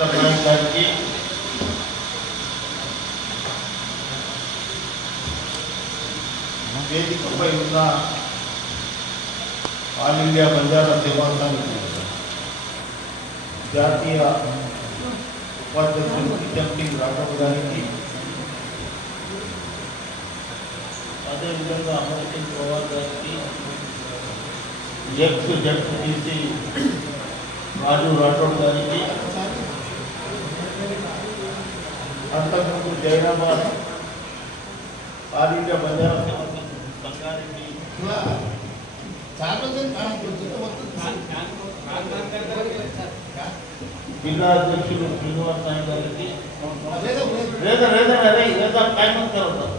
నాయక్ గారికి, వేదికపై ఉన్న ఆల్ ఇండియా బంజారా సేవా సంఘ్ జాతీయ ఉపాధ్యక్షులు కిషన్ సింగ్ రాఠోడ్ గారికి, అదేవిధంగా అమర్ సింగ్ పవార్ గారికి, ఎక్స్ జడ్పీటీసీ రాజు రాఠోడ్ గారికి, అంతకుముందు జైరాబాద్ ఆల్ ఇండియా బంజారా సేవా సంఘానికి జిల్లా అధ్యక్షులు శ్రీనివాస్ నాయక్ గారికి,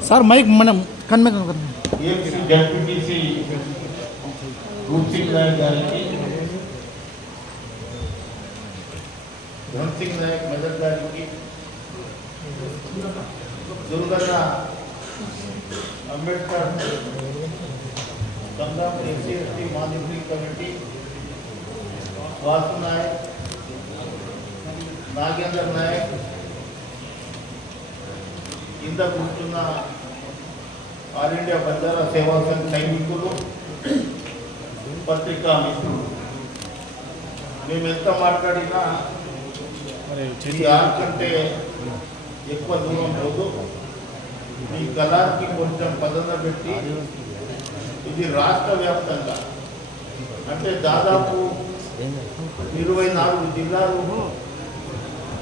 సార్ మైక్ మనం కన్మే జడ్పీటీసీ రూప్ సింగ్ నాయక్ గారికి, ధన్ సింగ్ నాయక్ మెదర్ గారికి, దుర్గన్న అంబేద్కర్ సంఘం SC ST monitory committee Vasu Nayak, Nagender Nayak, కింద కూర్చున్న ఆల్ ఇండియా బంజారా సేవా సంఘ్ సైనికులు, పత్రికా మిత్రులు, మేము ఎంత మాట్లాడినా ఈ ఆరు కంటే ఎక్కువ దూరం పోదు. మీ కళానికి కొంచెం పదన పెట్టి ఇది రాష్ట్ర వ్యాప్తంగా అంటే దాదాపు 24 జిల్లాలు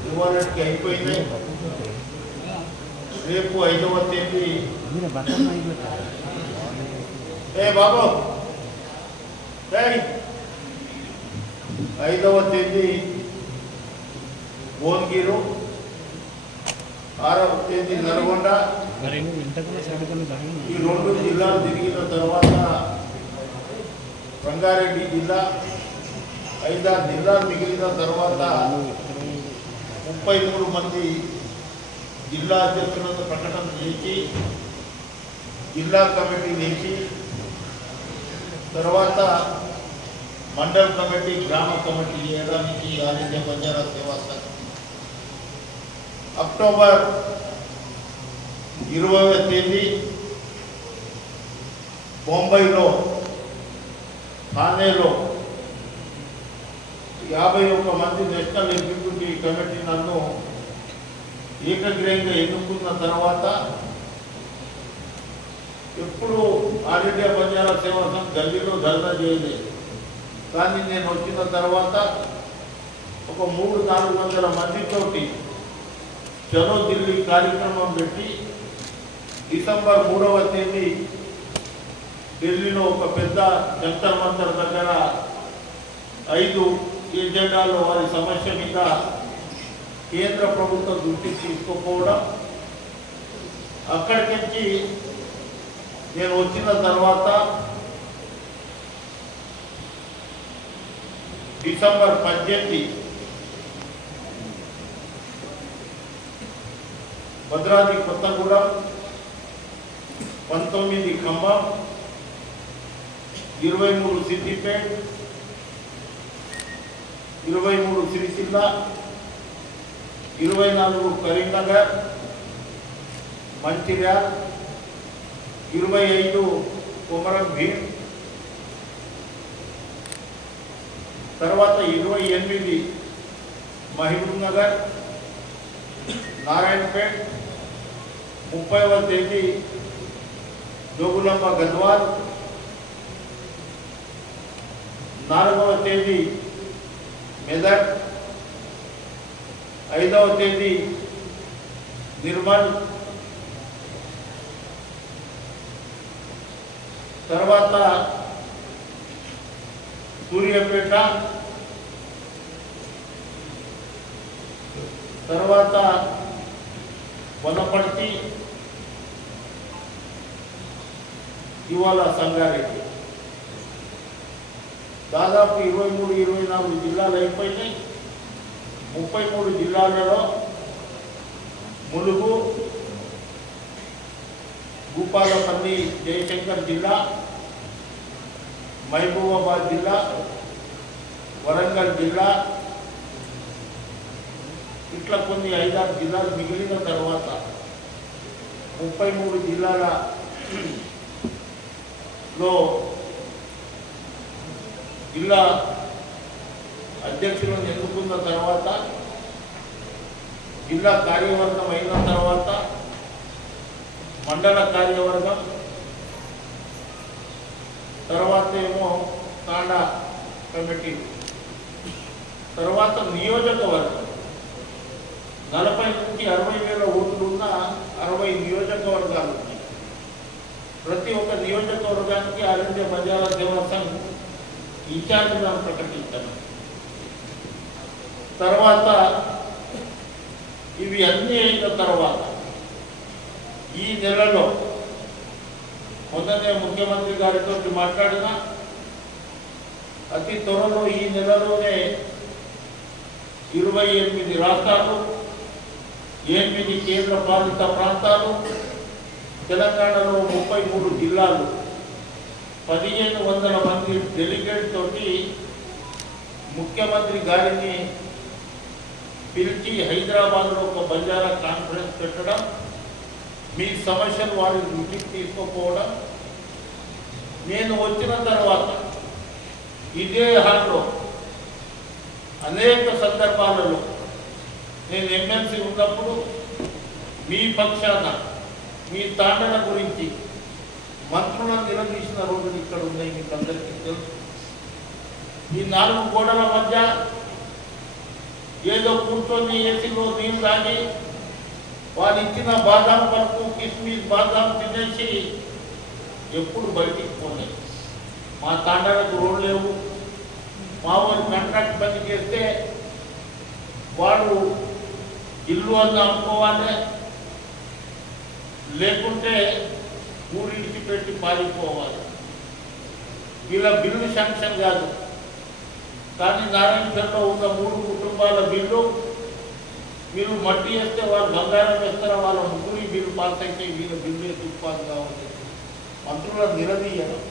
ఇవాళకి అయిపోయినాయి. రేపు 5వ తేదీ బాబు 5వ తేదీ భువనగిరు, 6వ తేదీ నల్గొండ. ఈ 2 జిల్లాలు తిరిగిన తర్వాత రంగారెడ్డి జిల్లా, 5-6 జిల్లాలు మిగిలిన తర్వాత 33 మంది జిల్లా అధ్యక్షులను ప్రకటన చేసి జిల్లా కమిటీ వేసి తర్వాత మండల్ కమిటీ, గ్రామ కమిటీ చేయడానికి ఆల్ ఇండియా బంజారా సేవా సంఘ్ అక్టోబర్ 20వ తేదీ బొంబాయిలో థానేలో 51 మంది నేషనల్ ఎగ్జిక్యూటివ్ కమిటీ నన్ను ఏకగ్రీవంగా ఎన్నుకున్న తర్వాత ఎప్పుడు ఆల్ ఇండియా బంజారా సేవా సంఘ్ గల్లీలో ధర్నా చేయలేదు. కానీ నేను వచ్చిన తర్వాత ఒక 300-400 మందితోటి చలో ఢిల్లీ కార్యక్రమం పెట్టి డిసెంబర్ 3వ తేదీ ఢిల్లీలో ఒక పెద్ద జంతర్ మంతర్ దగ్గర 5 ఎజెండాల్లో వారి సమస్య మీద కేంద్ర ప్రభుత్వం దృష్టికి తీసుకుపోవడం, అక్కడికి నుంచి నేను వచ్చిన తర్వాత డిసెంబర్ 18 భద్రాద్రి కొత్తగూడెం, 19 ఖమ్మం, 23 సిద్దిపేట, 23 సిరిసిల్ల, 24 కరీంనగర్, మంచిర్యాల, 25 కొమరం భీం, తర్వాత 28 మహబూబ్ నగర్, నారాయణపేట్, 30వ తేదీ జోగులాంబ గద్వాల్, 4వ తేదీ మెదక్, 5వ తేదీ నిర్మల్, తర్వాత సూర్యాపేట, తర్వాత వనపర్తి, ఇవాళ సంగారెడ్డి. దాదాపు 23-24 జిల్లాలు అయిపోయినాయి. 33 జిల్లాలలో ములుగు, భూపాలపల్లి, జయశంకర్ జిల్లా, మహబూబాబాద్ జిల్లా, వరంగల్ జిల్లా, ఇట్లా కొన్ని 5-6 జిల్లాలు మిగిలిన తర్వాత 33 జిల్లాలలో జిల్లా అధ్యక్షులను ఎన్నుకున్న తర్వాత జిల్లా కార్యవర్గం అయిన తర్వాత మండల కార్యవర్గం తర్వాత ఏమో తాండా కమిటీ తర్వాత నియోజకవర్గం 40 నుంచి 60 వేల ఓట్లు ఉన్న 60 నియోజకవర్గాలు ఉన్నాయి. ప్రతి ఒక్క నియోజకవర్గానికి ఆల్ ఇండియా ప్రజా సేవా సంఘ్ ఇన్ఛార్జిగా ప్రకటించారు. తర్వాత ఇవి అన్నీ అయిన తర్వాత ఈ నెలలో మొదనే ముఖ్యమంత్రి గారితో మాట్లాడిన అతి త్వరలో ఈ నెలలోనే 28 రాష్ట్రాలు 8 కేంద్ర పాలిత ప్రాంతాలు తెలంగాణలో 33 జిల్లాలు 1500 మంది డెలిగేట్ తోటి ముఖ్యమంత్రి గారిని పిలిచి హైదరాబాద్లో ఒక బంజారా కాన్ఫరెన్స్ పెట్టడం, మీ సమస్యలు వారి దృష్టికి తీసుకుపోవడం. నేను వచ్చిన తర్వాత ఇదే హాల్లో అనేక సందర్భాలలో నేను ఎమ్మెల్సీ ఉన్నప్పుడు మీ పక్షాన మీ తాండల గురించి మంత్రులను నిలదీసిన రోజులు ఇక్కడ ఉన్నాయి, మీకు అందరికీ తెలుసు. ఈ 4 గోడల మధ్య ఏదో కూర్చొని ఏసీలో నీళ్ళు తాగి వాళ్ళు ఇచ్చిన బాదాం పరుపు కిస్మిస్ బాదాం తినేసి ఎప్పుడు బయటికి పోలేదు. మా తాండాలకు రోడ్లు లేవు. మా వాళ్ళు కాంట్రాక్ట్ పని చేస్తే వాడు ఇల్లు అన్న అమ్ముకోవాలి, లేకుంటే ఊరు ఇడిచిపెట్టి పారిపోవాలి. వీళ్ళ బిల్లు శాంక్షన్ కాదు, కానీ నారాయణపేటలో ఉన్న 3 కుటుంబాల బిల్లు వీళ్ళు మట్టి వేస్తే వాళ్ళు బంగారం వేస్తారా, వాళ్ళ ముగ్గురి బిల్లు పాస్ అయితే వీళ్ళ బిల్లు ఎత్తుపాలు కావాలి. మంత్రులను నిలదీయడం,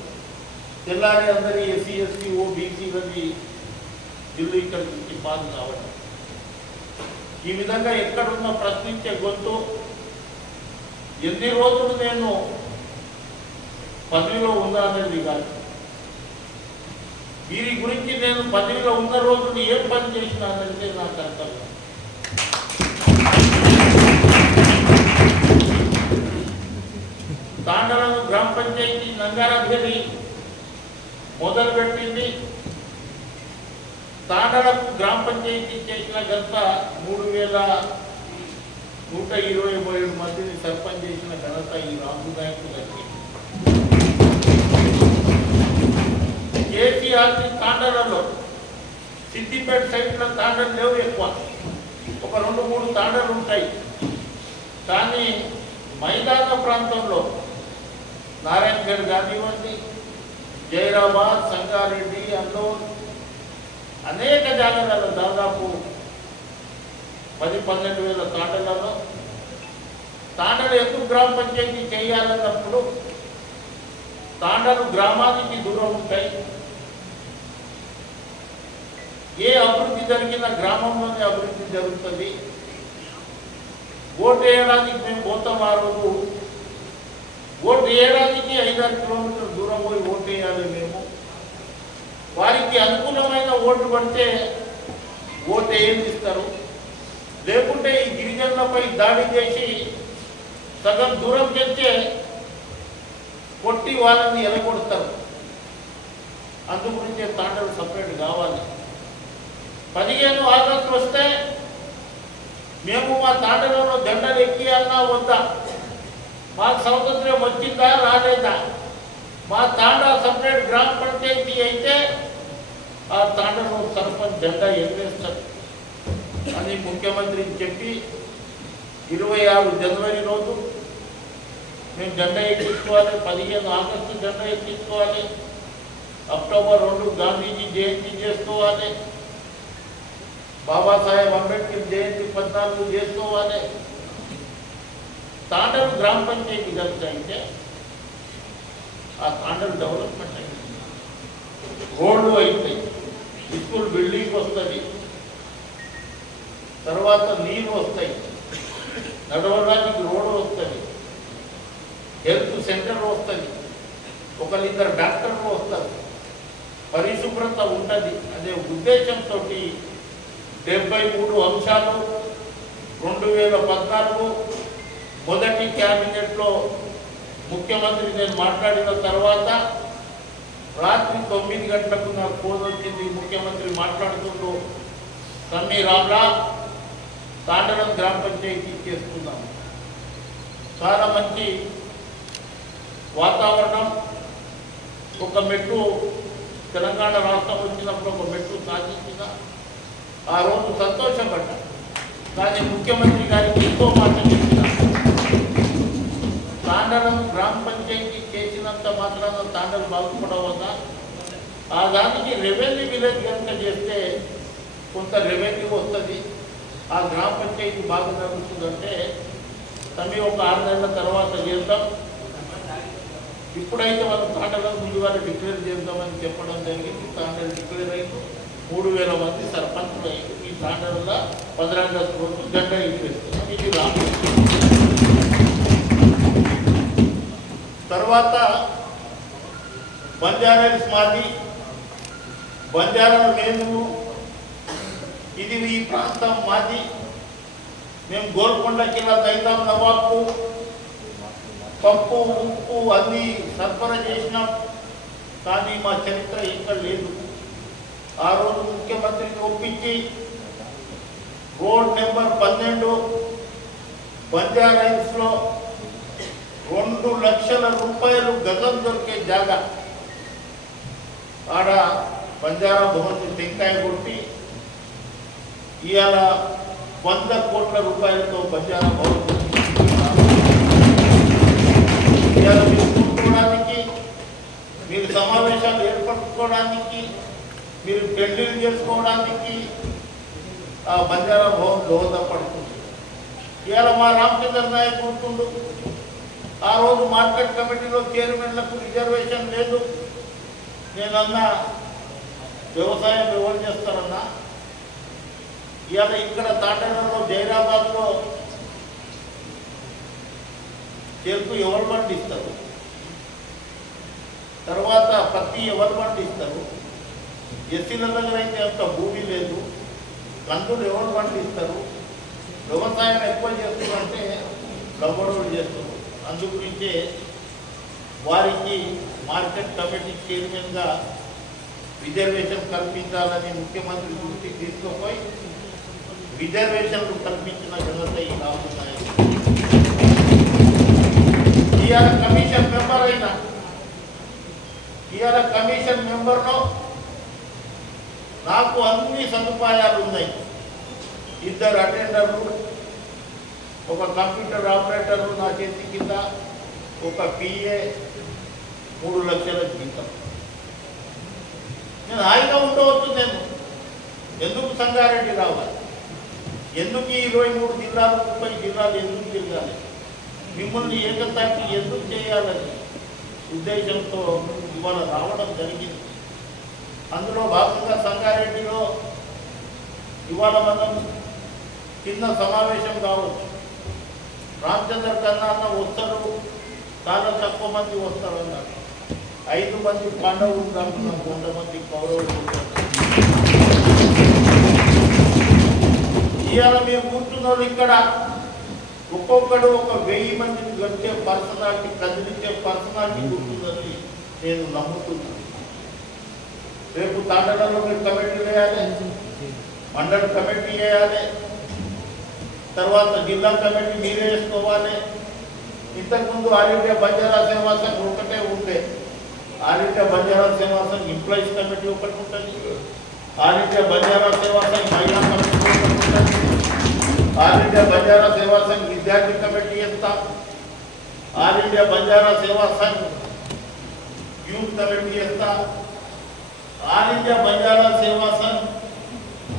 తెల్లారి అందరి ఎస్సీ ఎస్టీ ఓబీసీలది బిల్లు ఇక్కడ నుంచి పాస్ కావడం. ఈ విధంగా ఎక్కడున్న ప్రశ్నించే గొంతు. ఎన్ని రోజులు నేను పదవిలో ఉన్నా అనేది కాదు, వీరి గురించి నేను పదవిలో ఉన్న రోజులు ఏం పని చేసినానంటే నా కర్తవ్యం. తాండలను గ్రామ పంచాయతీ నంగారాధ్యని మొదలుపెట్టింది. తాండలకు గ్రామ పంచాయతీ చేసిన ఘనత 3127 మందిని సర్పంచ్ చేసిన ఘనత ఈ రాము నాయకులు దక్కింది. కేసీఆర్ తాండలలో సిద్దిపేట సైడ్లో తాండలు లేవు, ఎక్కువ ఒక 2-3 తాండలు ఉంటాయి. కానీ మైదాన ప్రాంతంలో నారాయణగఢ్ కానివ్వండి, జైరాబాద్, సంగారెడ్డి, అన్నూర్ అనేక జాగాలలో దాదాపు 10-12 వేల తాండలలో తాండలు ఎందుకు గ్రామ పంచాయతీ చేయాలన్నప్పుడు తాండలు గ్రామానికి దూరం ఉంటాయి. ఏ అభివృద్ధి జరిగిన గ్రామంలోనే అభివృద్ధి జరుగుతుంది. ఓటు వేయడానికి మేము పోతాం. ఆ రోజు ఓటు వేయడానికి 5-6 కిలోమీటర్ల దూరం పోయి ఓటు వేయాలి మేము. వారికి అనుకూలమైన ఓటు పడితే ఓటు వేయిస్తారు, లేకుంటే ఈ గిరిజనులపై దాడి చేసి సగం దూరం చేస్తే కొట్టి వాళ్ళని ఎలగొడతారు. అందుగురించే తాండలు సపరేట్ కావాలి. 15 ఆగస్టు వస్తే మేము మా తాండలలో జెండాలు ఎక్కియాలన్నా వద్దా, మాకు స్వాతంత్ర్యం వచ్చిందా రాలేదా, మా తాండా సపరేట్ గ్రామ పంచాయతీ అయితే ఆ తాండలో సర్పంచ్ జెండా ఎగరేస్తారు అని ముఖ్యమంత్రికి చెప్పి 26 జనవరి రోజు మేము జెండా ఎక్కించుకోవాలి, 15 ఆగస్టు జెండా ఎక్కించుకోవాలి, అక్టోబర్ 2 గాంధీజీ జయంతి చేసుకోవాలి, బాబాసాహెబ్ అంబేద్కర్ జయంతి 14 చేసుకోవాలి. తాండలు గ్రామ పంచాయతీ కనుక అయితే ఆ తాండలు డెవలప్మెంట్ అయింది, రోడ్లు అవుతాయి, స్కూల్ బిల్డింగ్ వస్తుంది. తర్వాత నీళ్ళు వస్తాయి, నడవడానికి రోడ్డు వస్తుంది, హెల్త్ సెంటర్ వస్తుంది, ఒకరిద్దరు డాక్టర్లు వస్తారు, పరిశుభ్రత ఉంటుంది అనే ఉద్దేశంతో 73 అంశాలు 2014 మొదటి క్యాబినెట్లో ముఖ్యమంత్రి నేను మాట్లాడిన తర్వాత రాత్రి 9 గంటలకు నాకు ఫోన్ వచ్చింది. ముఖ్యమంత్రి మాట్లాడుతుంటూ తమ్మి రామ్లా తాండలం గ్రామ పంచాయతీ చేసుకున్నాం, చాలా మంచి వాతావరణం, ఒక మెట్టు తెలంగాణ రాష్ట్రం వచ్చినప్పుడు ఒక మెట్టు సాధించిన ఆ రోజు సంతోషపడ్డా. కానీ ముఖ్యమంత్రి గారికి ఇంకో మాట చెప్పిన, తాండలం గ్రామ పంచాయతీ చేసినంత మాత్రాన తాండలం బాగుపడవద్దా, ఆ దానికి రెవెన్యూ విలేజ్ కనుక చేస్తే కొంత రెవెన్యూ వస్తుంది, ఆ గ్రామ పంచాయతీ బాగా జరుగుతుందంటే తమ్మి ఒక 6 నెలల తర్వాత చేద్దాం, ఇప్పుడైతే వాళ్ళు తాండలం ముందు వాళ్ళు డిక్లేర్ చేద్దామని చెప్పడం జరిగింది. తాండలు డిక్లేర్ అయింది, 3000 మంది సర్పంచులు అయ్యి ఈ తాండలలో 15 రోజులు గంట ఎగిరేస్తున్నాం. ఇది రామకృష్ణ. తర్వాత బంజారాస్ మాది, బంజారాలు మేము, ఇది ఈ ప్రాంతం మాది, మేము గోల్కొండ జిల్లా దైదాం నవాబ్కు పప్పు ఉప్పు అన్నీ సరఫరా చేసినాం. కానీ మా చరిత్ర ఇక్కడ లేదు. ఆ రోజు ముఖ్యమంత్రిని ఒప్పించి రోడ్ నెంబర్ 12 బంజారాస్లో 2 లక్షల రూపాయలు గజం దొరికే జాగా ఆడ బంజారా భవన్ టెంకాయ కొట్టి ఇవాళ 100 కోట్ల రూపాయలతో బంజారా భవన్ ఇవాళ మీరు కూర్చోవడానికి, మీరు సమావేశాలు ఏర్పరచుకోవడానికి, మీరు పెళ్లిళ్ళు చేసుకోవడానికి ఆ బంజారా భవన్ దోహదపడుతుంది. ఇవాళ మా రామచంద్ర నాయక్ కూర్చుండు, ఆ రోజు మార్కెట్ కమిటీలో చైర్మన్లకు రిజర్వేషన్ లేదు. నేనన్నా వ్యవసాయం ఎవరు చేస్తారన్నా, ఇవాళ ఇక్కడ తాండలలో జైరాబాద్లో చెరుకు ఎవరు పండిస్తారు, తర్వాత పత్తి ఎవరు పండిస్తారు, ఎస్సీల దగ్గర అయితే అంత భూమి లేదు, కందులు ఎవరు పండిస్తారు, వ్యవసాయం ఎక్కువ చేస్తున్నారంటే లబ్బడోళ్ళు చేస్తున్నారు. అందుగురించే వారికి మార్కెట్ కమిటీ చైర్మన్గా రిజర్వేషన్ కల్పించాలని ముఖ్యమంత్రి దృష్టికి తీసుకుపోయి రిజర్వేషన్లు కల్పించిన ఘనత ఈ రామున్నాయి. ఇవాళ కమిషన్ మెంబర్ అయినా, ఇవాళ కమిషన్ మెంబర్లో నాకు అన్ని సదుపాయాలు ఉన్నాయి. 2 అటెండర్లు, ఒక కంప్యూటర్ ఆపరేటర్లు నా చేతి కింద, ఒక పిఏ, 3 లక్షల జీతం. నేను హాయిగా ఉండవచ్చు. నేను ఎందుకు సంగారెడ్డి రావాలి, ఎందుకు 23 జిల్లాలు 30 జిల్లాలు ఎందుకు తిరగాలి, మిమ్మల్ని ఏకతాటి ఎందుకు చేయాలని ఉద్దేశంతో ఇవాళ రావడం జరిగింది. అందులో భాగంగా సంగారెడ్డిలో ఇవాళ మనం చిన్న సమావేశం కావచ్చు. రామచంద్ర కన్నా అన్న వస్తారు, చాలా తక్కువ మంది వస్తారు అన్నారు. 5 మంది పాండవులు అనుకున్నాం, 100 మంది కౌరవులు ఉంటారు. ఇవాళ మీరు కూర్చున్నారు ఇక్కడ, ఒక్కొక్కడు ఒక 1000 మందిని గడిచే పర్సనాలిటీ, కదిలించే పర్సనాలిటీ కూర్చుందని నేను నమ్ముతున్నాను. రేపు తాండలలో మీరు కమిటీ వేయాలి, మండల కమిటీ వేయాలి, తర్వాత జిల్లా కమిటీ మీరే వేసుకోవాలి. ఇంతకుముందు ఆల్ ఇండియా బంజారా సేవా సంఘ్ ఒకటే ఉంటే, ఆల్ ఇండియా బంజారా సేవా సంఘ్ ఎంప్లాయీస్ కమిటీ ఒకటి ఉంటుంది, ఆల్ ఇండియా బంజారా సేవా సంఘ్ మహిళా కమిటీ ఒకటి ఉంటుంది, ఆల్ ఇండియా బంజారా సేవా సంఘ్ విద్యార్థి కమిటీ వేస్తాం, ఆల్ ఇండియా బంజారా సేవా సంఘ్ యూత్ కమిటీ వేస్తా, ఆల్ ఇండియా బంజారా సేవా సంఘ్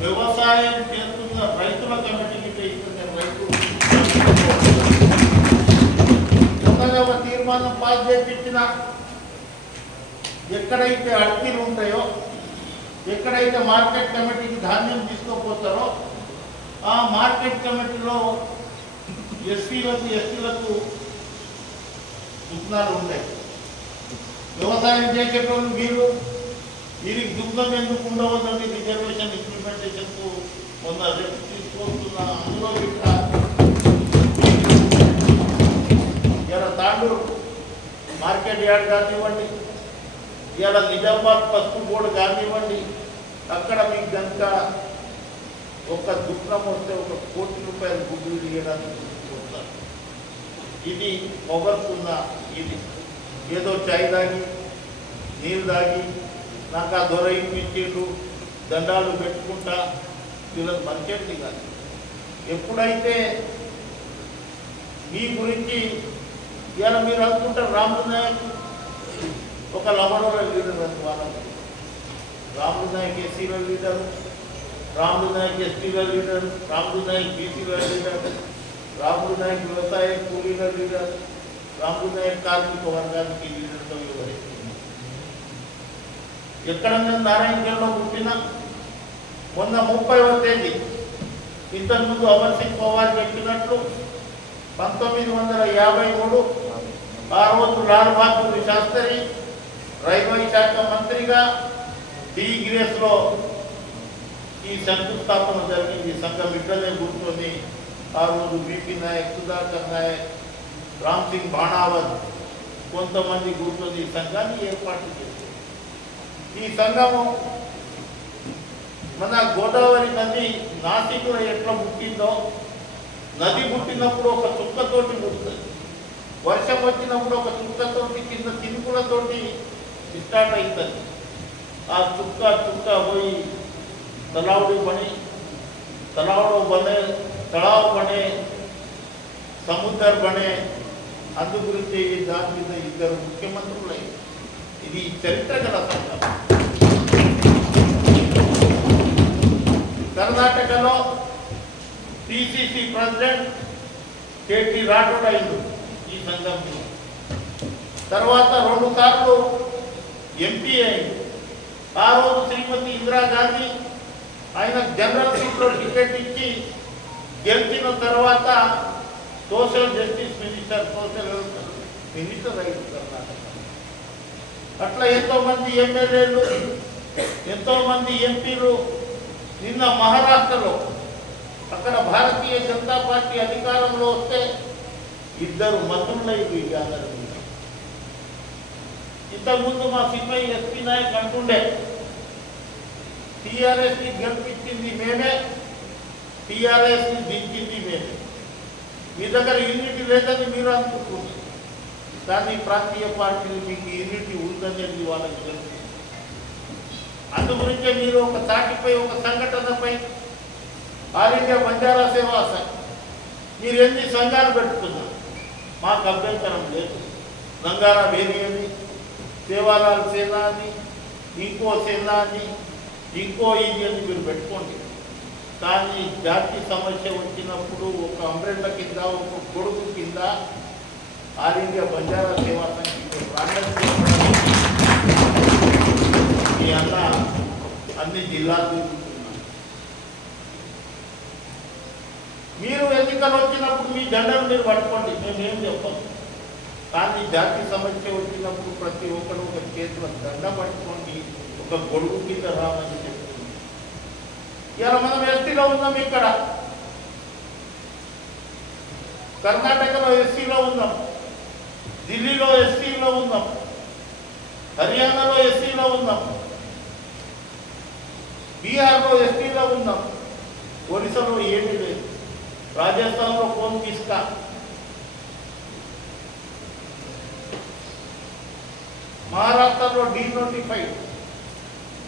వ్యవసాయం చేస్తున్న రైతుల కమిటీకి ఇస్తుంది. రైతులు ఒక తీర్మానం పాస్ చేయించిన, ఎక్కడైతే అడ్డీలు ఉంటాయో, ఎక్కడైతే మార్కెట్ కమిటీకి ధాన్యం తీసుకోపోతారో ఆ మార్కెట్ కమిటీలో ఎస్సీలకు దుఃఖాలు ఉంటాయి. వ్యవసాయం చేసేటోళ్ళు వీరికి దుఃఖం ఎందుకు ఉండవద్దని రిజర్వేషన్ ఇంప్లిమెంటేషన్కు మొన్న రేపు తీసుకొస్తున్న అందులో ఇలా తాండూరు మార్కెట్ యార్డ్ కానివ్వండి, ఇలా నిజామాబాద్ పసుపు బోర్డు కానివ్వండి, అక్కడ మీకు కనుక ఒక దుఃఖం వస్తే 1 కోటి రూపాయలు గుడ్లు తీయడానికి వస్తారు. ఇది పొగరుతున్న ఇది ఏదో చాయ్ తాగి నీళ్ళు తాగి నాకు ఆ దొర ఇప్పించేళ్ళు దండాలు పెట్టుకుంటా వీళ్ళకి మంచేది కాదు. ఎప్పుడైతే మీ గురించి ఇలా మీరు అనుకుంటారు రాములు నాయక్ ఒక లవడోల లీడర్ అని వాళ్ళకి. రాములు నాయక్ ఎస్సీల లీడరు, రాములు నాయక్ ఎస్టీల లీడర్, రాములు నాయక్ బీసీల లీడర్, రాములు నాయక్ వ్యవసాయ కూలీల లీడర్, రాములు నాయక్ కార్మిక వర్గానికి లీడర్తో వ్యవహరిస్తుంది. ఎక్కడన్నా నారాయణగఢ్లో పుట్టిన మొన్న 30వ తేదీ ఇంతకుముందు అమర్ సింగ్ పవార్ చెప్పినట్లు 1953 ఆ రోజు లాల్ బహదూర్ శాస్త్రి రైల్వే శాఖ మంత్రిగా గ్రేస్లో ఈ శంకుస్థాపన జరిగింది. సంఘం ఇక్కడనే కూర్చొని ఆ రోజు బీపీ నాయక్, సుధాకర్ నాయక్, రామ్ సింగ్ భాణావత్ కొంతమంది కూర్చొని ఈ సంఘాన్ని ఏర్పాటు చేశారు. ఈ సంఘము మన గోదావరి నది నాసిక్లో ఎట్లా పుట్టిందో, నది పుట్టినప్పుడు ఒక చుక్కతోటి పుడుతుంది, వర్షం వచ్చినప్పుడు ఒక చుక్కతోటి కింద చినుకులతోటి స్టార్ట్ అవుతుంది. ఆ చుక్క పోయి तलावड़ी बने, तलावड़ो बने, तलाव बने, समुद्र बने. अंदु गुरिंచి దాని మీద ఇద్దరు ముఖ్యమంత్రులు. ఇది చరిత్ర గల సంఘం. కర్ణాటకలో పిసిసి ప్రెసిడెంట్ కేటీ రాఠోడ్ అయ్యారు ఈ సంఘంలో. తర్వాత 2 సార్లు ఎంపీ అయ్యారు. ఆ రోజు శ్రీమతి ఇందిరాగాంధీ ఆయన జనరల్ సీట్లో టికెట్ ఇచ్చి గెలిచిన తర్వాత social justice minister, social minister అయ్యారు కర్ణాటక. అట్లా ఎంతోమంది ఎమ్మెల్యేలు, ఎంతోమంది ఎంపీలు. నిన్న మహారాష్ట్రలో అక్కడ భారతీయ జనతా పార్టీ అధికారంలో వస్తే 2 మంత్రులయ్యి అందరూ. ఇంతకుముందు మా సిపిఐ ఎస్పీ నాయక్ అంటుండే టీఆర్ఎస్ని గెలిపించింది మేమే, టీఆర్ఎస్ని దించింది మేమే. మీ దగ్గర యూనిటీ లేదని మీరు అనుకుంటున్నారు, కానీ ప్రాంతీయ పార్టీలు మీకు యూనిటీ ఉందనేది వాళ్ళకి తెలుసు. అందుగురించే మీరు ఒక తాటిపై, ఒక సంఘటనపై ఆల్ ఇండియా బంజారా సేవా సంఘ్ మీరు ఎన్ని సంఘాలు పెట్టుకున్నారు మాకు అభ్యంతరం లేదు. నంగారా బేరీ అని, సేవాలాల్ సేనా అని, ఇంకో సేనా అని, ఇంకో ఇది అని మీరు పెట్టుకోండి. కానీ జాతి సమస్య వచ్చినప్పుడు ఒక అంబ్రెల్లా కింద, ఒక కొడుకు కింద ఆల్ ఇండియా బంజారా సేవా సంఘ్ ప్రాంతం మీ అన్న అన్ని జిల్లాలు తిరుగుతున్నారు. మీరు ఎన్నికలు వచ్చినప్పుడు మీ జెండాను మీరు పట్టుకోండి, మేమేం చెప్పాము. కానీ జాతి సమస్య వచ్చినప్పుడు ప్రతి ఒక్కరు ఒక చేతిలో దండ పట్టుకోండి, ఒక గొడుగు కింద రామని చెప్తుంది. ఇలా మనం ఎస్టీలో ఉన్నాం, ఇక్కడ కర్ణాటకలో ఎస్సీలో ఉన్నాం, ఢిల్లీలో ఎస్సీలో ఉన్నాం, హర్యానాలో ఎస్సీలో ఉన్నాం, బీహార్లో ఎస్టీలో ఉన్నాం, ఒరిస్సాలో ఏమీ లేదు, రాజస్థాన్లో కోన్ కిస్కా, మహారాష్ట్రలో డీనోటిఫైడ్.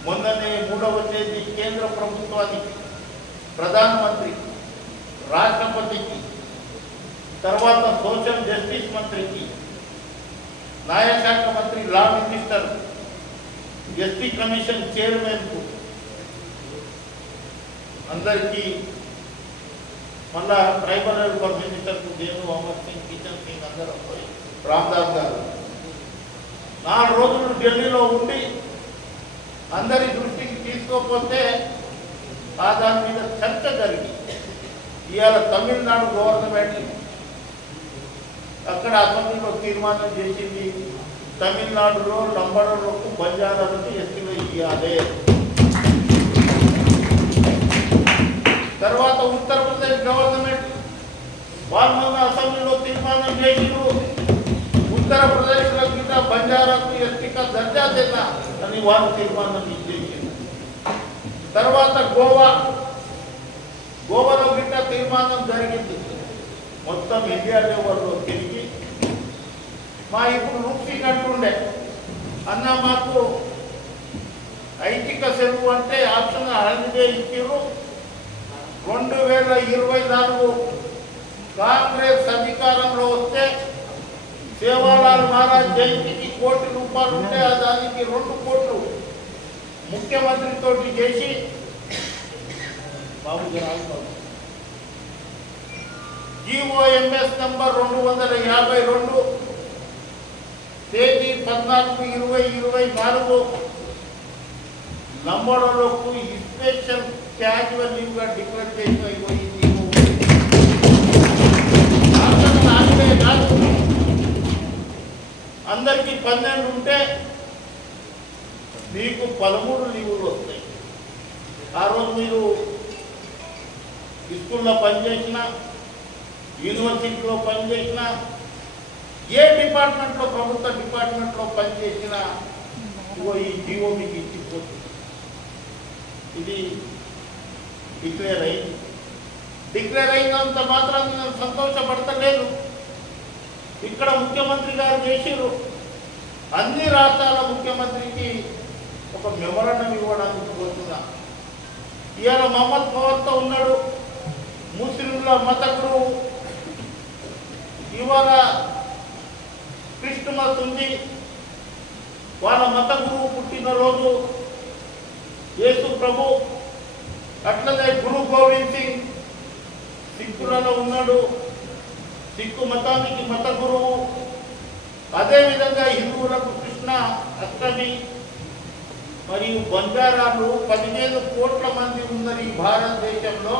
మొన్ననే 3వ తేదీ కేంద్ర ప్రభుత్వానికి, ప్రధానమంత్రి, రాష్ట్రపతికి, తర్వాత సోషల్ జస్టిస్ మంత్రికి, న్యాయశాఖ మంత్రి, లా మినిస్టర్, ఎస్టీ కమిషన్ చైర్మన్కు అందరికీ, మళ్ళా ట్రైబల్ వెల్ఫేర్ మినిస్టర్కు దేను అమర్ సింగ్, కిషన్ సింగ్ అందరూ పోయి, రామ్దాస్ గారు 4 రోజులు ఢిల్లీలో ఉండి అందరి దృష్టికి తీసుకోకపోతే ఆ దాని మీద చర్చ జరిగి ఇవాళ తమిళనాడు గవర్నమెంట్ అక్కడ అసెంబ్లీలో తీర్మానం చేసింది, తమిళనాడులో లంబాడోలకు బంజారాలకు ఎస్టీలు ఇవ్వాలి. తర్వాత ఉత్తరప్రదేశ్ గవర్నమెంట్ వాళ్ళు అసెంబ్లీలో తీర్మానం చేసిరు, ఉత్తరప్రదేశ్లో గిట్ట బంజారాకు ఎస్టీగా దర్జా దేనా అని వాళ్ళు తీర్మానం చేసింది. తర్వాత గోవాలో గిట్ట తీర్మానం జరిగింది. మొత్తం ఇండియా లెవెల్లో తిరిగి మా ఇప్పుడు రూపింగ్ అంటుండే అన్న మాకు ఐచ్ఛిక సెలవు అంటే ఆప్షన్ హాలిడే ఇచ్చారు. 2024 కాంగ్రెస్ అధికారంలో వస్తే సేవాలాల్ మహారాజ్ జయంతికి ₹1 కోటి ఉంటే దానికి 2 కోట్లు ముఖ్యమంత్రితో చేసి GOMS నంబర్ 252 తేదీ 14/20/24 లంబాడోలకు స్పెషల్ క్యాజువల్ లీవ్గా డిక్లేర్ చేసిన కాదు. అందరికీ 12 ఉంటే మీకు 13 లీవులు వస్తాయి. ఆ రోజు మీరు స్కూల్లో పనిచేసిన, యూనివర్సిటీలో పనిచేసిన, ఏ డిపార్ట్మెంట్లో ప్రభుత్వ డిపార్ట్మెంట్లో పనిచేసిన ఈ జీవో మీకు ఇచ్చిపోతుంది. ఇది డిక్లేర్ అయినంత మాత్రం నేను సంతోషపడతలేదు. ఇక్కడ ముఖ్యమంత్రి గారు చేసిరు, అన్ని రాష్ట్రాల ముఖ్యమంత్రికి ఒక మెమోరాండం ఇవ్వడానికి కోరుతున్నా. ఇవాళ మహమ్మద్ పవర్తో ఉన్నాడు, ముస్లింల మత గురువు. ఇవాళ క్రిస్టమస్ ఉంది, వాళ్ళ మత గురువు పుట్టినరోజు యేసు ప్రభు. అట్లనే గురు గోవింద్ సింగ్ సిక్కులలో ఉన్నాడు, సిక్కు మతానికి మత గురువు. అదేవిధంగా హిందువులకు కృష్ణ అష్టమి. మరియు బంజారాలు 15 కోట్ల మంది ఉన్నారు ఈ భారతదేశంలో.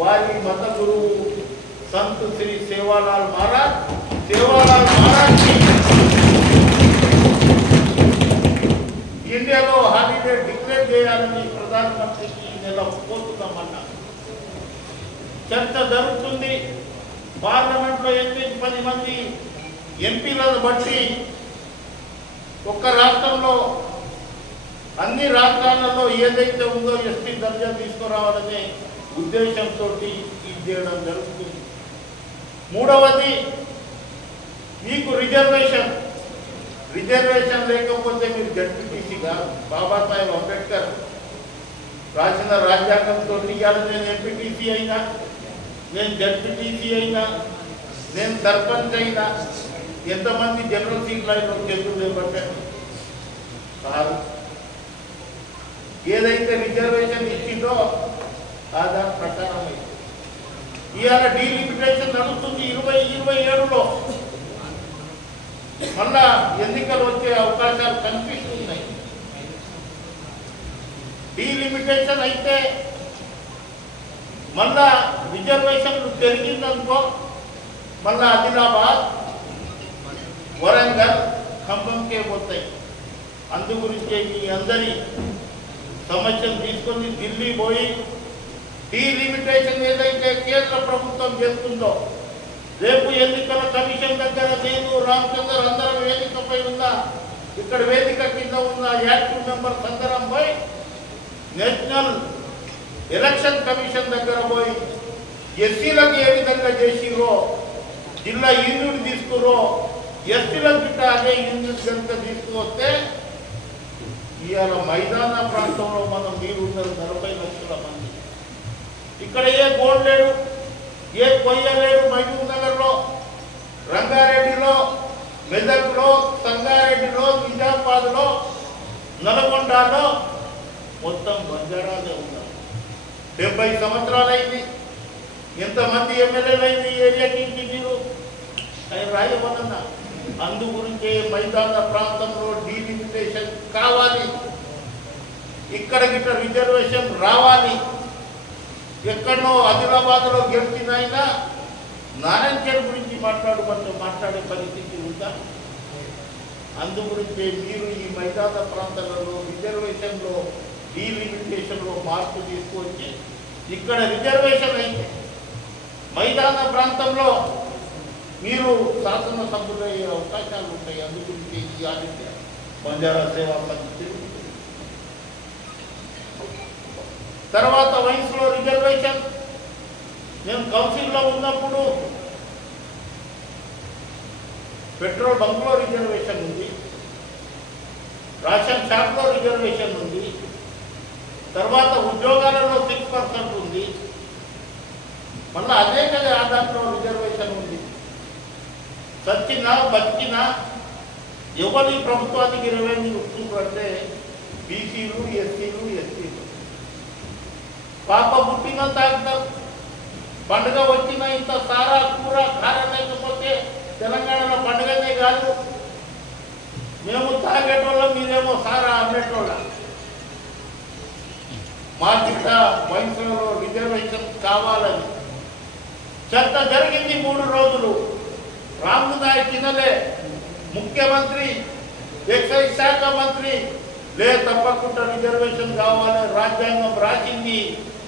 వారి మత గురువు సంత్ శ్రీ సేవాలాల్ మహారాజ్. ఇండియాలో హాలిడే డిక్లేర్ చేయాలని ప్రధానమంత్రికి ఈ నెల కోరుతున్నామన్నా. చర్చ జరుగుతుంది పార్లమెంట్లో. 8-10 మంది ఎంపీలను బట్టి ఒక్క రాష్ట్రంలో అన్ని రాష్ట్రాలలో ఏదైతే ఉందో ఎస్టీ దర్జా తీసుకురావాలనే ఉద్దేశంతో ఇది చేయడం జరుగుతుంది. మూడవది, మీకు రిజర్వేషన్ లేకపోతే మీరు జడ్పీటీసీగా బాబాసాహెబ్ అంబేద్కర్ రాసిన రాజ్యాంగంతో ఇవాళ నేను ఎంపీటీసీ అయినా, నేను జడ్పీటీసీ అయినా, నేను సర్పంచ్ అయినా ఎంతమంది జనరల్ సీట్ లైన్లో చేతులు లేబట్టాను కాదు. ఏదైతే రిజర్వేషన్ ఇచ్చిందో ఆ దాని ప్రకారం అయితే ఇవాళ డీలిమిటేషన్ నడుస్తుంది 2027లో. మళ్ళా ఎన్నికలు వచ్చే అవకాశాలు కనిపిస్తున్నాయి. డీలిమిటేషన్ అయితే మళ్ళా రిజర్వేషన్లు పెరిగిందనుకో, మళ్ళా ఆదిలాబాద్, వరంగల్, ఖమ్మంకే పోతాయి. అందు గురించే మీ అందరి సమస్యను తీసుకొని ఢిల్లీ పోయి డీలిమిటేషన్ ఏదైతే కేంద్ర ప్రభుత్వం చేస్తుందో, రేపు ఎన్నికల కమిషన్ దగ్గర నేను రామచందర్ అందరం వేదికపై ఉన్న, ఇక్కడ వేదిక కింద ఉన్న యాక్టివ్ మెంబర్స్ అందరం పోయి నేషనల్ ఎలక్షన్ కమిషన్ దగ్గర పోయి ఎస్సీలకు ఏ విధంగా చేసిరో, జిల్లా యూనిట్ తీసుకురో, ఎస్టీలకు గిట్ట అదే యూనిట్ కనుక తీసుకువస్తే ఇవాళ మైదాన ప్రాంతంలో మనం మీరున్నారు 40 లక్షల మంది. ఇక్కడ ఏ గోల్డ్ లేడు, ఏ కొయ్య లేడు. మహబూబ్ నగర్లో, రంగారెడ్డిలో, మెదక్లో, సంగారెడ్డిలో, నిజామాబాద్లో, నల్గొండలో మొత్తం బంజారాలే ఉన్నారు. 70 సంవత్సరాలైంది. ఎంతమంది ఎమ్మెల్యేలు అయింది ఈ ఏరియాకి మీరు రాయమన్నా. అందు గురించే మైదాన ప్రాంతంలో డీలిమిటేషన్ కావాలి, ఇక్కడ గిట్ట రిజర్వేషన్ రావాలి. ఎక్కడో ఆదిలాబాద్లో గెలిచిన ఆయన నారాయణ గురించి మాట్లాడే పరిస్థితి ఉందా? అందుగురించే మీరు ఈ మైదాన ప్రాంతాలలో రిజర్వేషన్లో డీలిమిటేషన్లో మార్పు తీసుకొచ్చి ఇక్కడ రిజర్వేషన్ అయితే మైదాన ప్రాంతంలో మీరు శాసనసభ్యులయ్యే అవకాశాలు ఉంటాయి. అందుగురించి ఈ ఆదిత్య బంజారా సేవా సమితి తర్వాత వయసులో రిజర్వేషన్ నేను కౌన్సిల్లో ఉన్నప్పుడు పెట్రోల్ బంక్లో రిజర్వేషన్ ఉంది, రేషన్ షాప్లో రిజర్వేషన్ ఉంది, తర్వాత ఉద్యోగాలలో 6% ఉంది, మళ్ళీ అదే కదా ఆధార్లో రిజర్వేషన్ ఉంది. సచ్చినా బతికినా ఎవరి ప్రభుత్వానికి రెవెన్యూ అంటే బీసీలు ఎస్సీలు ఎస్టీలు. పాప పుట్టిన తాగుతారు, పండుగ వచ్చిన ఇంత సారా కూర కారం లేకపోతే తెలంగాణలో పండుగనే కాదు. మేము తాగేటోళ్ళం, మీరేమో సారా అమ్మేటోళ్ళ. మా కింద వయసులో రిజర్వేషన్ కావాలని చర్చ జరిగింది 3 రోజులు. రామ్ నాయక్ తినలే, ముఖ్యమంత్రి ఎక్సైజ్ శాఖ మంత్రి తప్పకుండా రిజర్వేషన్ కావాలని రాజ్యాంగం రాసింది,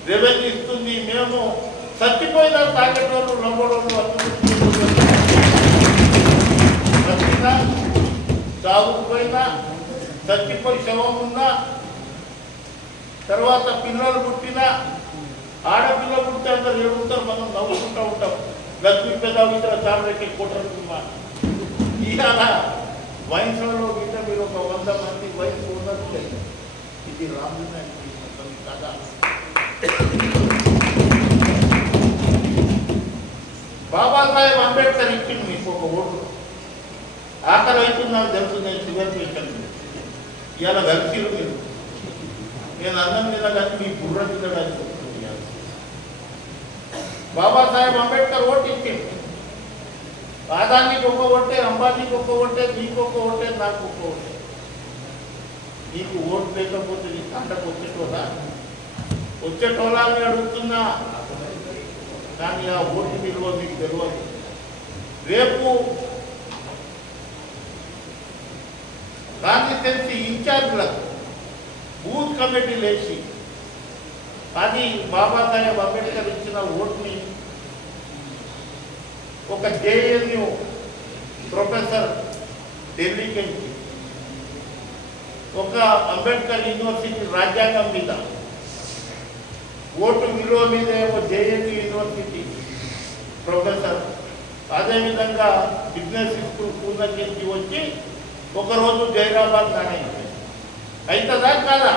రెవెన్యూ ఇస్తుంది. మేము చచ్చిపోయినా తాగేటోళ్ళు నమ్మడోళ్ళు చచ్చినా తాగుకుపోయినా చచ్చిపోయి శవం ఉన్నా తర్వాత పిల్లలు పుట్టినా ఆడపిల్ల పుట్టితే అందరు ఏడుస్తారు, మనం నవ్వుకుంటూ ఉంటాం. లక్ష్మీ పెద్ద చాలకి కుట్రమా ఇవాళ వయసులో గిట్ట మీరు ఒక 100 మంది వయసు ఉన్నట్లే. ఇది రాముడి కదా. బాబాసాహెబ్ అంబేద్కర్ ఇచ్చింది మీకు ఒక ఓటు. ఆకలి అవుతుంది నాకు తెలుసు, నేను షుగర్ పేషెంట్. ఇవాళ కలిసిరు మీరు, నేను అన్నం మీద కానీ మీ బుర్ర తినడానికి. బాబాసాహెబ్ అంబేద్కర్ ఓటు ఇచ్చింది. ఆదానికి ఒక ఓటే, అంబానీకి ఒక ఓటే, నీకు ఒక ఓటే, నాకు ఒక ఓటే. నీకు ఓటు లేకపోతే నీ కంటకు వచ్చేటోళ్ళ అని అడుగుతున్నా. కానీ ఆ ఓటు విలువ మీకు తెలియదు. రేపు కాన్స్టిట్యున్సీ ఇన్ఛార్జ్లకు బూత్ కమిటీ లేచి అది బాబాసాహెబ్ అంబేద్కర్ ఇచ్చిన ఓటుని ఒక జేఎన్యూ ప్రొఫెసర్ ఢిల్లీకి ఒక అంబేద్కర్ యూనివర్సిటీ రాజ్యాంగం మీద ఓటు విలువ మీద ఏమో జేఎన్యూ యూనివర్సిటీ ప్రొఫెసర్, అదేవిధంగా బిజినెస్ స్కూల్ పూర్ణకి వచ్చి ఒకరోజు జైరాబాద్ నారాయణ అవుతుందా కాదా?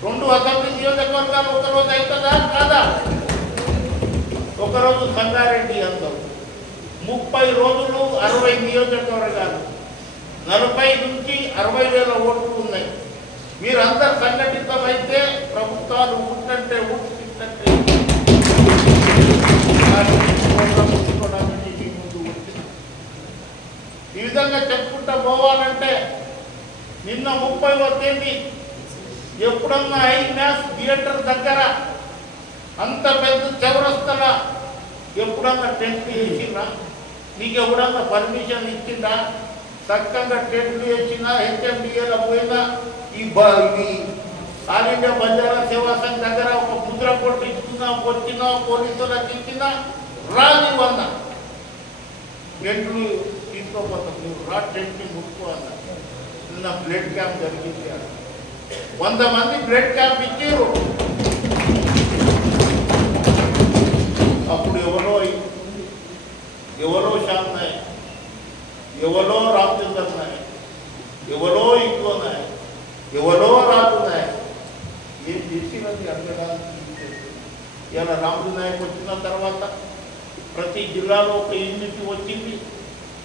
2 అసెంబ్లీ నియోజకవర్గాలు ఒకరోజు అవుతుందా కాదా? ఒకరోజు సంగారెడ్డి అందరూ 30 రోజులు 60 నియోజకవర్గాలు 40 నుంచి 60,000 ఓట్లు ఉన్నాయి. మీరందరూ సంఘటితమైతే ప్రభుత్వాలు ఉంటే ఊటుంటే ముందు వచ్చిన ఈ విధంగా చెప్పుకుంటా పోవాలంటే నిన్న 30వ తేదీ ఎప్పుడన్నా ఐమాక్స్ థియేటర్ దగ్గర అంత పెద్ద చౌరస్తల ఎప్పుడన్నా టెంట్లు వేసినా? నీకు ఎవడన్నా పర్మిషన్ ఇచ్చిందా? చక్కగా టెంట్లు వేసినా హెచ్ఎండిఏలో పోయినా ఈ ఆల్ ఇండియా బంజారా సేవా సంఘ్ దగ్గర ఒక ముద్ర కొట్టించుకున్నా, వచ్చినా పోలీసులకు ఇచ్చినా రాని వన్న టెంట్లు తీసుకోపోతాం. నువ్వు రా టెంట్ని ముట్టుకోవాలన్నా. నిన్న బ్లడ్ క్యాంప్ జరిగింది. 100 మంది బ్లడ్ క్యాంప్ ఇచ్చారు. అప్పుడు ఎవరో శ్యామ్ నాయక్, ఎవరో రామచంద్ర నాయక్, ఎవరో ఇంకో నాయక్, ఎవరో రాజు నాయక్ ఏం చేసినది అడగడానికి. ఇలా రాముడు నాయక్ వచ్చిన తర్వాత ప్రతి జిల్లాలో ఒక యూనిట్ వచ్చింది.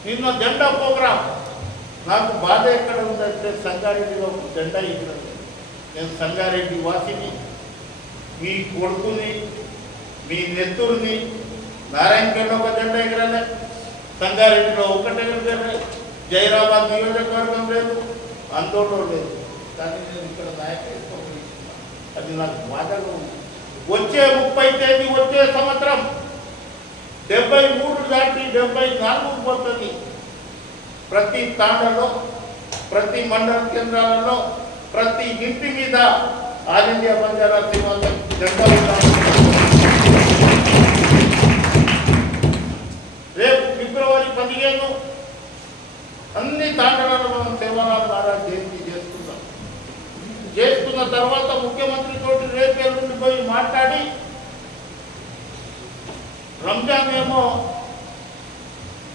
నిన్న జెండా ప్రోగ్రాం నాకు బాధ ఎక్కడ ఉందంటే సంగారెడ్డిలో ఒక జెండా ఇక్కడ. నేను సంగారెడ్డి వాసిని, మీ కొడుకుని, మీ నెత్తురుని. నారాయణగఢ్లో ఒక జెండా ఎగరలే, సంగారెడ్డిలో ఒకటే ఎగరలే, జైరాబాద్ నియోజకవర్గం లేదు, అందోళన లేదు. కానీ నేను ఇక్కడ నాయకత్వం అది నాకు బాధగా ఉంది. వచ్చే 30 తేదీ వచ్చే సంవత్సరం 73 దాటి 74 పోతుంది. ప్రతి తాండాలో, ప్రతి మండల కేంద్రాలలో, ప్రతి ఇంటి మీద ఆల్ ఇండియా బంజారా సేవల జెండా ఉండాలి. రేపు ఫిబ్రవరి 15 అన్ని తాండాలలో మనం సేవలాల్ మహారాజ్ జయంతి చేసుకున్న తర్వాత ముఖ్యమంత్రి తోటి రేపే నుండి పోయి మాట్లాడి రంజాన్ ఏమో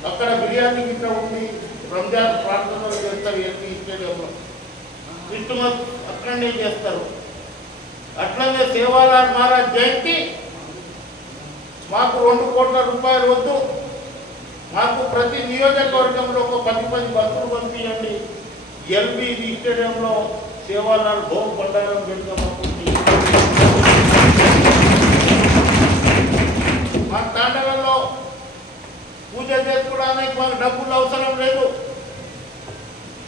అక్కడ బిర్యానీ గిట్ట ఉంది, రంజాన్ ప్రార్థనలు చేస్తారు ఎల్పీ స్టేడియంలో, క్రిస్మస్ అక్కడనే చేస్తారు. అట్లనే సేవాలాల్ మహారాజ్ జయంతి మాకు 2 కోట్ల రూపాయలు వద్దు, మాకు ప్రతి నియోజకవర్గంలో ఒక 10 బస్సులు పంపించండి, ఎల్బీ స్టేడియంలో సేవాలాల్ భోగ్ బండారం పెట్టుకోమంటుంది. మా తాండలలో పూజ చేసుకోవడానికి మాకు డబ్బులు అవసరం లేదు,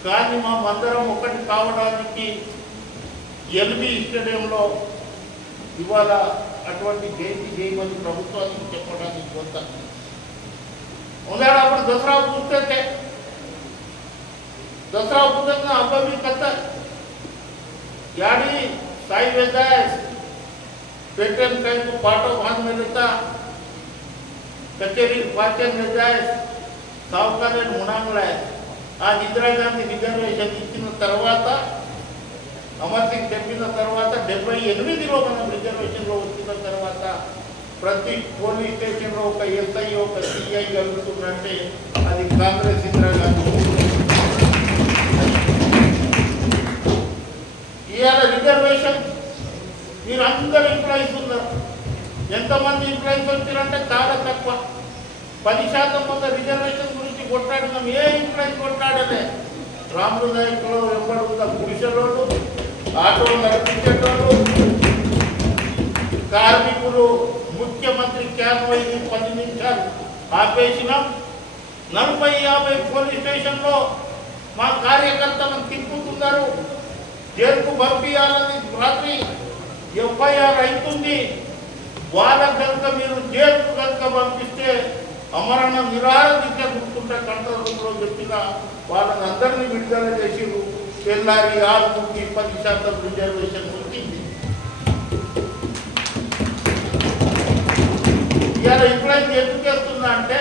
కానీ మా మందరం ఒకటి కావడానికి ఎల్బీ స్టేడియంలో ఇవాళ అటువంటి జయంతి చేయమని ప్రభుత్వానికి చెప్పడానికి కొంత ఉన్నాడు. అప్పుడు దసరా చూస్తే दसरा पूजन हब भी करता यानी साई वेदा पेटर्न कहीं को पाटो भाग में लेता कचेरी वाचन में जाए सावकार मुनांगलाय आज इंदिरा गांधी रिजर्वेशन इच्छिन तरवाता अमर सिंह చెప్పిన తర్వాత 78 లో మనం రిజర్వేషన్ లో వచ్చిన తర్వాత ప్రతి పోలీస్ స్టేషన్ లో ఒక ఎస్ఐ ఒక సిఐ కలుగుతుందంటే అది కాంగ్రెస్ ఇందిరా గాంధీ. ఇయాల రిజర్వేషన్ మీరు అందరూ ఎంప్లాయీస్ ఉన్నారు, ఎంతమంది ఎంప్లాయీస్ వచ్చారంటే చాలా తక్కువ. 10% మంది రిజర్వేషన్ గురించి కొట్లాడినాం, ఏ ఎంప్లాయీస్ కొట్లాడలే. రాములు నాయకులు వెంబడున్న పురుషులు, ఆటోలు నడిపించేటోళ్ళు, కార్మికులు, ముఖ్యమంత్రి క్యాబ్ 10 నిమిషాలు ఆపేసినాం. 40-50 పోలీస్ స్టేషన్లో మా కార్యకర్తలను తిప్పుతున్నారు, జైలుకు పంపించాలని రాత్రి ఎఫ్ఐఆర్ అవుతుంది. వాళ్ళ కనుక మీరు జైలుకు కనుక పంపిస్తే అమరణ నిరాహార దీక్ష గుర్తుంటే కంట్రోల్ రూమ్లో చెప్పిన వాళ్ళని అందరినీ విడుదల చేసి తెల్లారి 6కి 10% రిజర్వేషన్ వచ్చింది. ఇవాళ ఎంప్లాయీస్ ఎందుకు చేస్తున్నా అంటే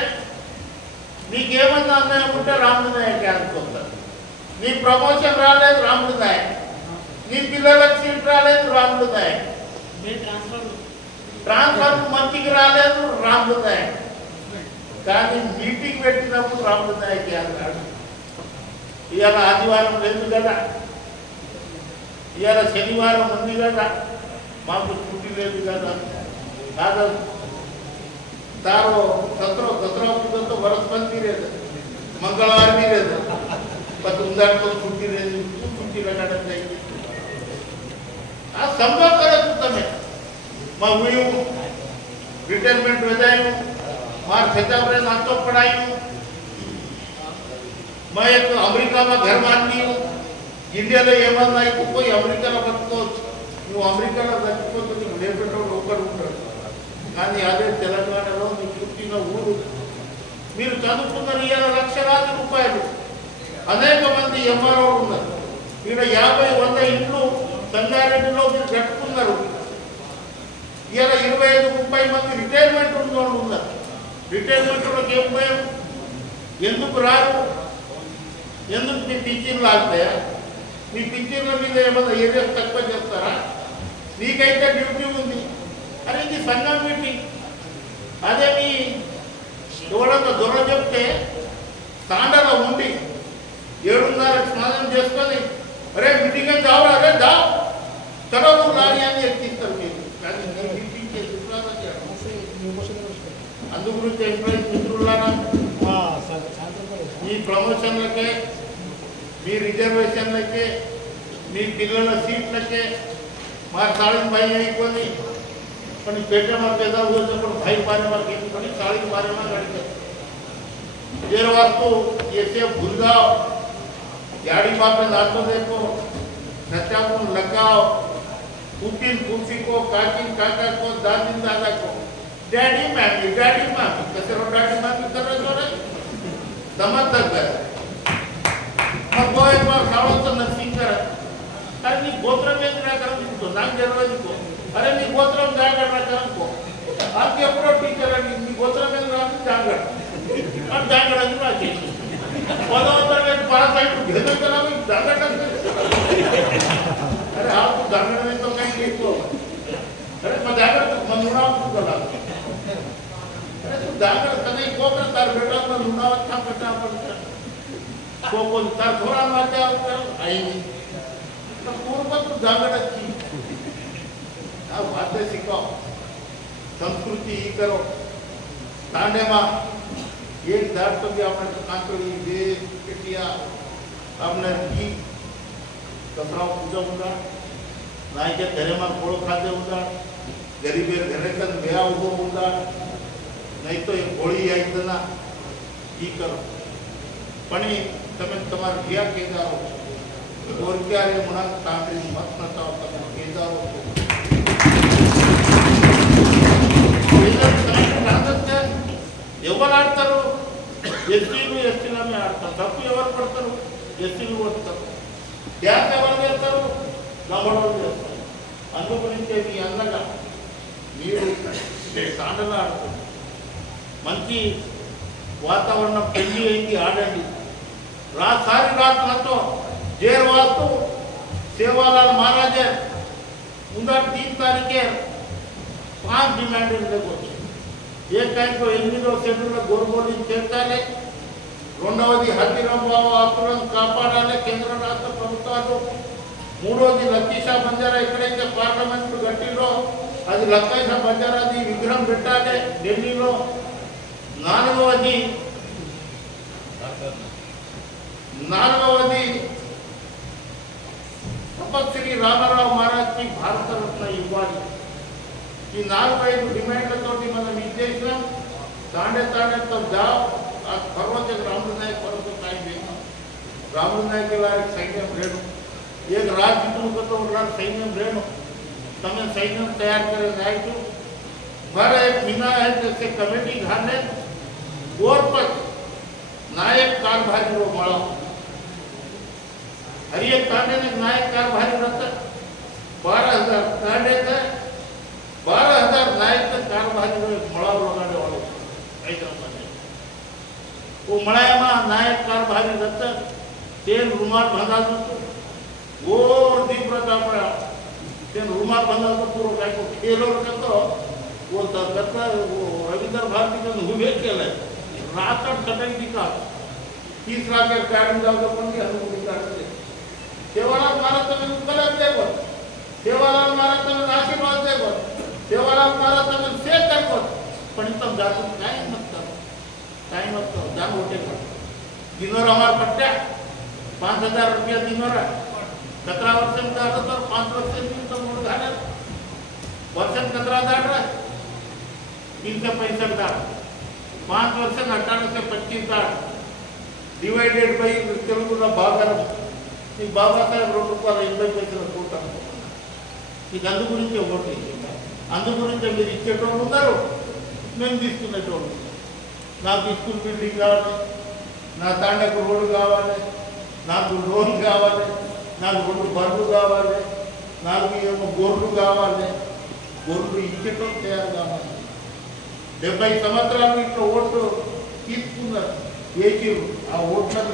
నీకేమన్నా అన్యాయం ఉంటే రాముడు నాయక్ అనుకుంటారు. నీ ప్రమోషన్ రాలేదు రాముడు నాయక్, నీ పిల్లలకు సీట్ రాలేదు రాముడు నాయక్, ట్రాన్స్ఫర్ మంచికి రాలేదు రాముడు నాయక్, కానీ మీటింగ్ పెట్టినప్పుడు రాముడు నాయక్ అన్నాడు. ఇవాళ ఆదివారం లేదు కదా, ఇవాళ శనివారం ఉంది కదా, మాకు ఛుट्टी లేదు కదా, కాదు तारो 17 पूजन तो बरसपंती रहता मंगलवार भी रहता पर उंदार को छुट्टी रहती, छुट्टी लगाना चाहिए. आज संभव करे तुम्हें मैं हुई हूँ रिटायरमेंट हो जाए हूँ, मार छता पर नाचो पढ़ाई हूँ, मैं एक अमेरिका में घर मान ली हूँ. इंडिया में ये मन नहीं कोई अमेरिका में बच्चों वो अमेरिका में बच्चों तो ले बैठो लोकर ऊपर కానీ అదే తెలంగాణలో మీకు పుట్టిన ఊరు మీరు చదువుకున్న లక్షలాది రూపాయలు అనేక మంది ఎంఆర్ఓ ఉన్నారు. ఇక్కడ 50-100 ఇండ్లు సంగారెడ్డిలో మీరు కట్టుకున్నారు. ఇలా 25-30 మంది రిటైర్మెంట్ ఉన్నోళ్ళు ఉన్నారు. రిటైర్మెంట్లోకి ఏం భయం, ఎందుకు రారు, ఎందుకు మీ పింఛన్లు ఆగుతాయా, మీ పింఛన్ల మీద ఏమన్నా ఏరియాస్ తక్కువ చేస్తారా, నీకైతే డ్యూటీ ఉంది అరే ఇది సంఘం మీటింగ్. అదే మీ ఎవడన్నా దొర చెప్తే తాండలో ఉండి 7:30 స్నానం చేసుకొని అరే మీటింగ్ అని కావాలి, అరే దా చదవదు రాని అని ఎక్కిస్తారు మీరు. కానీ మీటింగ్ చేసి అందు గురించి ఎంప్లాయీస్ మిత్రులారా మీ ప్రమోషన్లకే, మీ రిజర్వేషన్లకే, మీ పిల్లల సీట్లకే మా సాళిని భయం అయిపోయి पण पेटा में पैदा हुए तो भाई पाने में खेती पड़ी साड़ी मारे में गाड़ी कर देर वास्तु ये से भूलगांव गाड़ी पापे नाचो देखो नचाओ लगाओ पुतिन पुसी को काकी काका को दादी दादा को डैडी मामी कैसे रो डैडी मामी कर रहे हो रे समझ तक गए मग वो एक बार खाओ तो नर्सिंग कर अरे नी गोत्र में ना कर तो नाम जरूर को अरे नी गोत्र में जा कर कर को आपके अप्रो टीचर नी गोत्र में ना जागर और जागर ना चाहिए पौधा उधर में पास साइड घेर चला भी जागर अरे आप तो जागर में तो कहीं नहीं तो अरे मैं जागर तो मनुना को चला अरे तो जागर तने को कर तार बेटा मनुना अच्छा बेटा पड़ता को तार थोड़ा माते कर आई तो पूर्व तो जागर अच्छी आप बातें सीखो संस्कृति ही करो तांडे मां एक दार तो भी आपने कांकड़ी दे पेटिया आपने की कपड़ा पूजा होगा नाई के घरे में कोड़ खाते होगा गरीबे घरे तक गया उगो होगा नहीं तो एक होली आई तना ये करो पनी तमें तुम्हारे दिया के जाओ और क्या रे मुना तांडे मत न ताओ तमें के जाओ ఎవరు ఆడతారు ఎస్టీలు ఆడతారు తప్పు ఎవరు పడతారు ఎస్టీలు కొడతారు డ్యాన్స్ ఎవరు చేస్తారు నమ్మడం చేస్తారు అందుగురించే మీ అన్నగా మీరు సాండలు ఆడుతుంది మంచి వాతావరణం పెళ్లి అయింది ఆడండి సారి రాత్రులతో జేర్వాస్తు సేవాలాల్ మహారాజే ముందర 3 तारीखे 5 डिमांड लेकोవచ్చు एक टाइम को 8వ షెడ్యూల్లో గోర్బోలింగ్ చేర్చాలి రెండవది హతిరాంబావ ఆత్మలను కాపాడాలి కేంద్ర రాష్ట్ర ప్రభుత్వాలు మూడవది లక్కీషా బంజారా ఎక్కడైతే పార్లమెంట్ గట్టిలో అది లక్కీషా బంజారాది విగ్రహం పెట్టాలి ఢిల్లీలో నాలుగవది తపస్వి రామారావు మహారాజ్కి భారత రత్న ఇవ్వాలి ఈ 4-5 డిమాండ్లతోటి మనం ఇచ్చేసాం तांडे तब जाओ आज पर्वत रामू नायक पर्वत टाइम रामू नायक एक सैन्य रेणु एक राज्य सैन्य रेणु तमें सैन्य तैयार करे नायक मारे एक मीना है जैसे कमेटी घाले और पर नायक कारभारी रो मळा हर एक तांडे ने नायक कारभारी रहता 12,000 तांडे थे 12,000 नायक कारभारी रो मळा लगाने वाले वो मळायामा नायक कारभारी रहता तेल रुमाल बांधा तो और दीप रहता पड़ा तेल रुमाल बांधा तो पूरा काय को खेलो करतो वो करता वो रविंद्र भारती का हुबे केले रात कटाई दिखा 30 लाख के गाड़ी जाओ तो पण अनुमति काढते सेवाला महाराज तुम्ही उत्तर देव सेवाला महाराज तुम्ही आशीर्वाद देव सेवाला महाराज तुम्ही से करतो पण तब जातो काय मत टाइम तो जान होते दिनोर हमार पट्ट्या 5,000 रुपया दिनोर 17 वर्ष में तो 5 वर्ष में तो मोड़ घाले वर्ष 17,000 365 5 वर्ष 18 से 25 डिवाइडेड बाय तेलुगुला भागार ఈ బాబా సాహెబ్ ₹2.80 కోటాను ఈ అందు గురించి ఓటు అందు గురించి మీరు ఇచ్చేటోళ్ళు ఉన్నారు మేము తీసుకునేటోళ్ళు నాకు స్కూల్ బిల్డింగ్ కావాలి నా తాండకు రోడ్డు కావాలి నాకు లోన్ కావాలి నాకు 2 బర్రెలు కావాలి నాకు ఏమో గొర్రెలు కావాలి గొర్రెలు ఇచ్చేటోళ్ళు తయారు కావాలి 70 సంవత్సరాలు ఇట్లా ఓట్లు తీసుకున్నారు వేసిరు ఆ ఓట్లను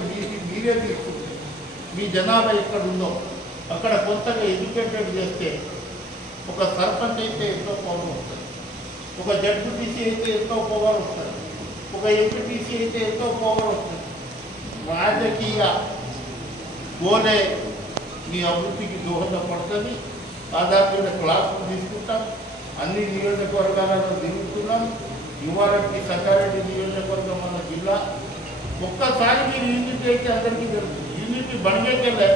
మీరే తీసుకున్నారు మీ జనాభా ఎక్కడ ఉందో అక్కడ కొత్తగా ఎడ్యుకేటెడ్ చేస్తే ఒక సర్పంచ్ అయితే ఎంతో పవర్ వస్తుంది ఒక జడ్పీటీసీ అయితే ఎంతో పవర్ వస్తుంది ఒక ఎంపీటీసీ అయితే ఎంతో పవర్ వస్తుంది రాజకీయ గోలే మీ అభివృద్ధికి దోహదపడుతుంది ఆధార్ క్లాసులు తీసుకుంటాం అన్ని నియోజకవర్గాలను తిరుగుతున్నాం ఇవాళకి సంగారెడ్డి నియోజకవర్గం మన జిల్లా ఒక్కసారి మీరు యూనిటీ అయితే అందరికీ తెలుసు यूनिटी बढ़ने के लिए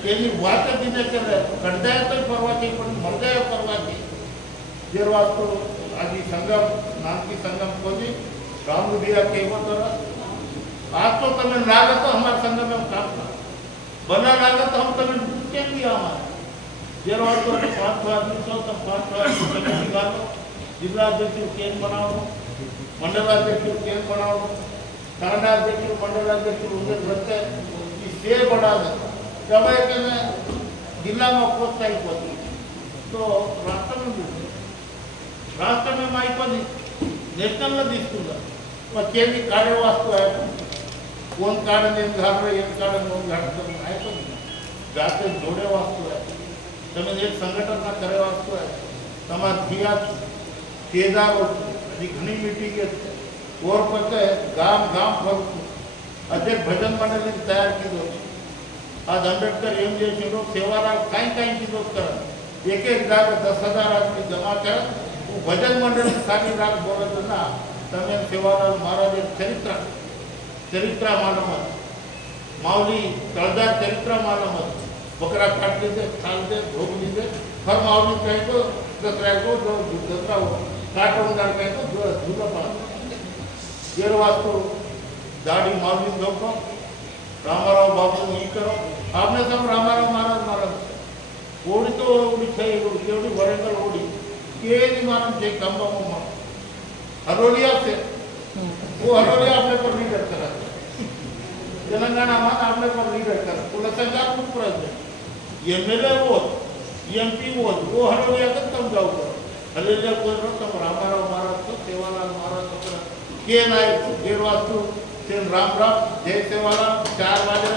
केली वाचा देने के लिए कड़दाय तो परवा की पण मर्दाय परवा की जेरवास्तो आदि संगम नाम की संगम खोजी राम दिया के बतर आज तो तमें लागा तो हमारे संगम में काम बना लागा तो हम तमें के दिया हमारे जेरवाड़ो 500 आदमी तो 500 आदमी कमेटी गालो जिलाध्यक्ष केन बनाओ मंडलाध्यक्ष केन बनाओ तांडाध्यक्ष मंडलाध्यक्ष उनके रहते से बढ़ा दे जब एक जिला में प्रोत्साहित तो राष्ट्र में माइकोनी नेशनल में తీసుకున్నా केली कार्य वास्तु है कौन कारण निर्धारण ये कारण कौन घटना है तो जाते जोड़े वास्तु है तमे एक संगठन का करे वास्तु है तमार थिया केदार घनी मीटिंग है और पता है गाम गाम फर अध्यक्ष भजन मंडली तैयार की दो आज अंबेडकर एम जे सेवाला कहीं चीजों कर एक जाग 10,000 आदमी जमा कर वो भजन मंडल सारी रात बोलत ना तमे सेवालाल महाराज चरित्र मालमत माऊली तळदार चरित्र मालमत बकरा काट लीजिए खाल दे भोग लीजिए हर माऊली कहे तो दसरा को जो दसरा काट उंगार कहे तो दूल्हा पड़ा देर वास्तु दाढ़ी माऊली धोको रामाराव बाबू ये करो आपने सब रामाराव महाराज ओडी तो ओडी छे ओडी वरंगल ओडी केनी मानम जे कंबम हरोलिया से वो हरोलिया अपने पर लीडर करा तेलंगाना में अपने पर लीडर करा पुलिस सरकार को प्रेसिडेंट एमएलए वो एमपी वो हरोलिया तक तुम जाओ हलेलिया बोल रहा तुम रामाराव महाराज को सेवालाल महाराज के नायक देरवास्तु राम राम जय सेवालाल 4 बजे